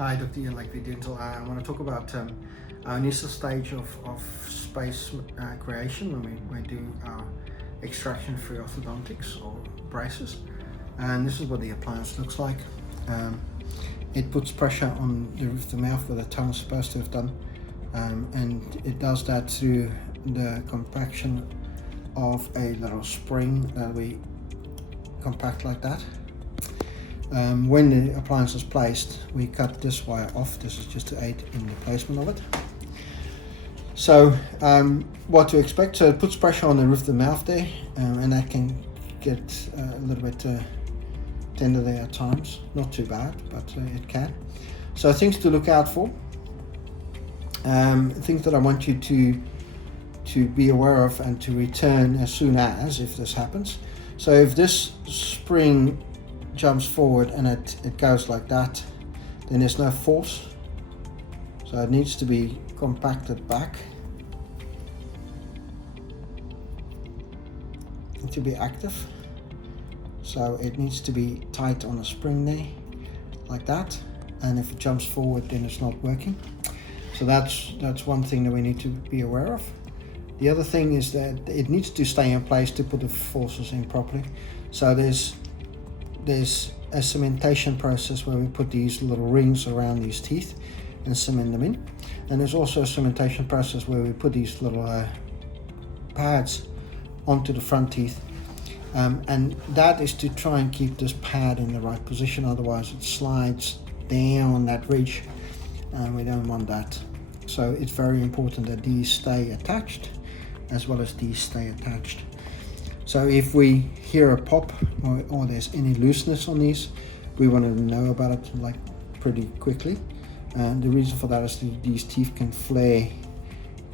Hi, Dr. Ian Lakeview Dental. I want to talk about our initial stage of space creation when we do our extraction-free orthodontics or braces. And this is what the appliance looks like. It puts pressure on the roof of the mouth where the tongue is supposed to have done, and it does that through the compaction of a little spring that we compact like that. When the appliance is placed, we cut this wire off. This is just to aid in the placement of it. So what to expect, so it puts pressure on the roof of the mouth there, and that can get a little bit tender there at times. Not too bad, but it can. So things to look out for, things that I want you to be aware of and to return as soon as, if this happens. So if this spring jumps forward and it goes like that, then there's no force, so it needs to be compacted back to be active. So it needs to be tight on a spring there like that, and if it jumps forward then it's not working. So that's one thing that we need to be aware of. The other thing is that it needs to stay in place to put the forces in properly. So there's a cementation process where we put these little rings around these teeth and cement them in, and there's also a cementation process where we put these little pads onto the front teeth, and that is to try and keep this pad in the right position, otherwise it slides down that ridge and we don't want that. So it's very important that these stay attached as well as these stay attached. So if we hear a pop or there's any looseness on these, we want to know about it like pretty quickly. And the reason for that is these teeth can flare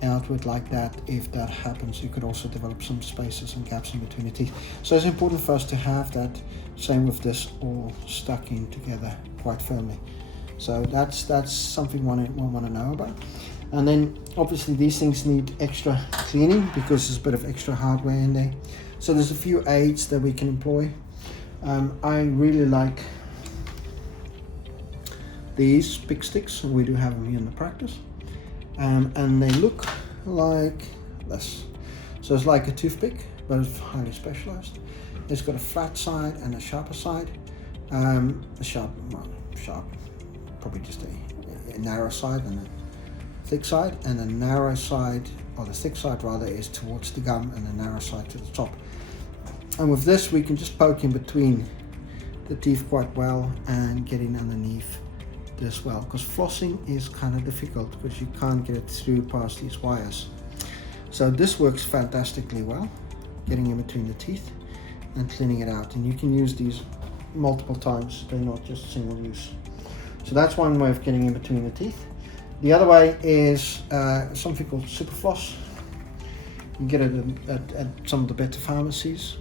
outward like that. If that happens, you could also develop some spaces and gaps in between the teeth. So it's important for us to have that, same with this, all stuck in together quite firmly. So that's something we want to know about. And then obviously these things need extra cleaning because there's a bit of extra hardware in there. So there's a few aids that we can employ. I really like these pick sticks. We do have them here in the practice, and they look like this. So it's like a toothpick, but it's highly specialized. It's got a flat side and a sharper side. A sharp, probably just a narrow side and a thick side, and the narrow side, or the thick side rather, is towards the gum and the narrow side to the top. And with this we can just poke in between the teeth quite well and get in underneath this well, because flossing is kind of difficult because you can't get it through past these wires. So this works fantastically well, getting in between the teeth and cleaning it out, and you can use these multiple times, they're not just single use. So that's one way of getting in between the teeth. The other way is something called super floss. You can get it at some of the better pharmacies,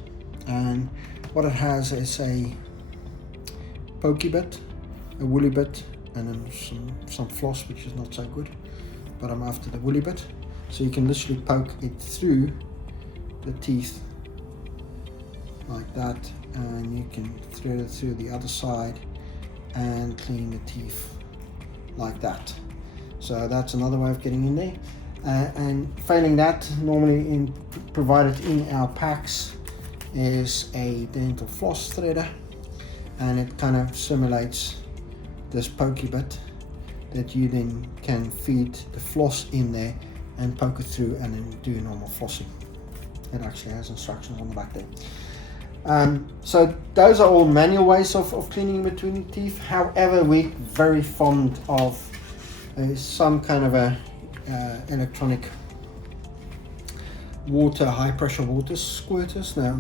and what it has is a pokey bit, a woolly bit, and then some floss, which is not so good, but I'm after the woolly bit. So you can literally poke it through the teeth like that, and you can thread it through the other side and clean the teeth like that. So that's another way of getting in there. And failing that, normally provided in our packs is a dental floss threader, and it kind of simulates this pokey bit that you then can feed the floss in there and poke it through and then do normal flossing. It actually has instructions on the back there. So those are all manual ways of cleaning between the teeth. However, we're very fond of some kind of a electronic water, high pressure water squirters. Now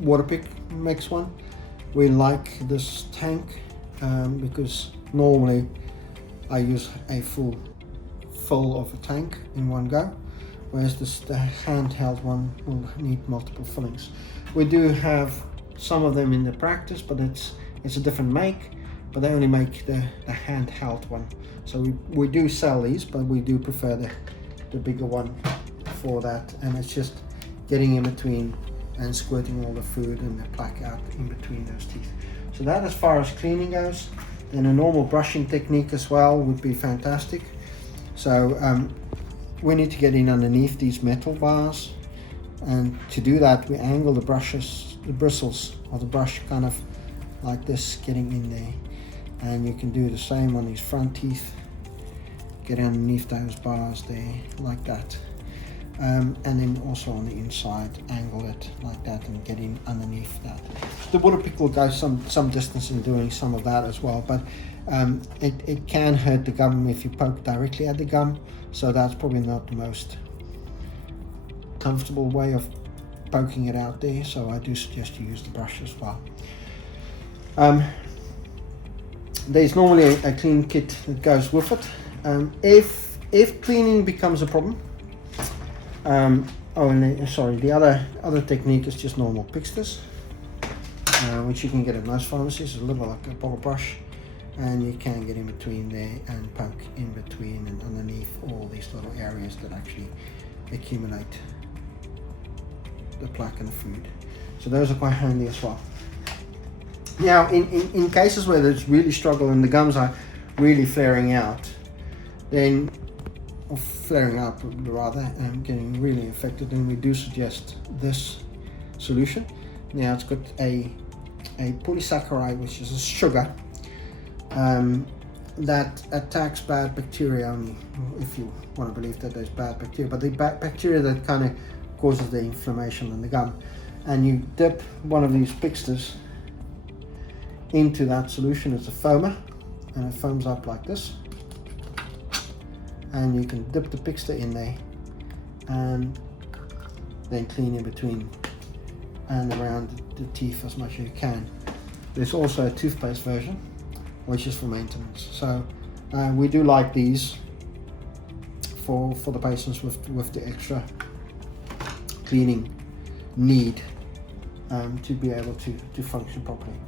Waterpick makes one. We like this tank because normally I use a full of a tank in one go, whereas the handheld one will need multiple fillings. We do have some of them in the practice, but it's a different make, but they only make the handheld one. So we do sell these, but we do prefer the bigger one for that, and it's just getting in between and squirting all the food and the plaque out in between those teeth. So that as far as cleaning goes. then a normal brushing technique as well would be fantastic. So we need to get in underneath these metal bars, and to do that we angle the bristles of the brush kind of like this, getting in there. And you can do the same on these front teeth, get underneath those bars there like that. And then also on the inside, angle it like that and get in underneath that. The water pick will go some distance in doing some of that as well, but it can hurt the gum if you poke directly at the gum, so that's probably not the most comfortable way of poking it out there, so I do suggest you use the brush as well. There's normally a clean kit that goes with it. If cleaning becomes a problem, the other technique is just normal picksters, which you can get at most pharmacies. It's a little like a bottle brush, and you can get in between there and poke in between and underneath all these little areas that actually accumulate the plaque and the food. So those are quite handy as well. Now, in cases where there's really struggle and the gums are really flaring out, then, or flaring up rather, and getting really infected, then we do suggest this solution. Now it's got a polysaccharide, which is a sugar that attacks bad bacteria only, if you want to believe that there's bad bacteria, but the bacteria that kind of causes the inflammation in the gum. And you dip one of these picksters into that solution. It's a foamer, and it foams up like this, and you can dip the pickster in there and then clean in between and around the teeth as much as you can. There's also a toothpaste version, which is for maintenance. So we do like these for the patients with the extra cleaning need to be able to function properly.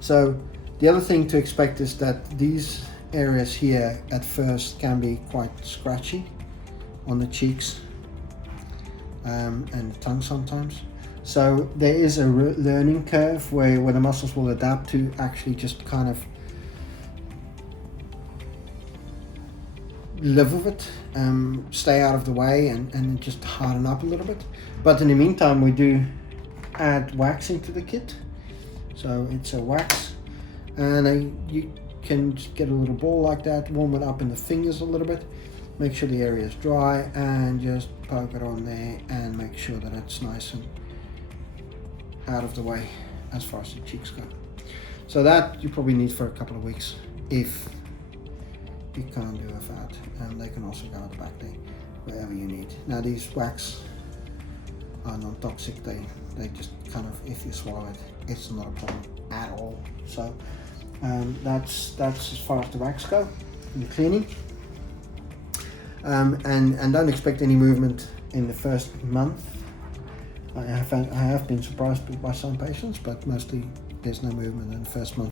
So the other thing to expect is that these areas here at first can be quite scratchy on the cheeks and the tongue sometimes. So there is a learning curve where the muscles will adapt to actually just kind of live with it, stay out of the way, and just harden up a little bit. But in the meantime, we do add wax into the kit. So it's a wax, and you can just get a little ball like that, warm it up in the fingers a little bit, make sure the area is dry, and just poke it on there and make sure that it's nice and out of the way as far as the cheeks go. So that you probably need for a couple of weeks if you can't do without, and they can also go at the back there wherever you need. Now these wax are non-toxic, they just kind of, if you swallow it, it's not a problem at all. So that's as far as the wax go in the cleaning, and don't expect any movement in the first month. I have been surprised by some patients, but mostly there's no movement in the first month.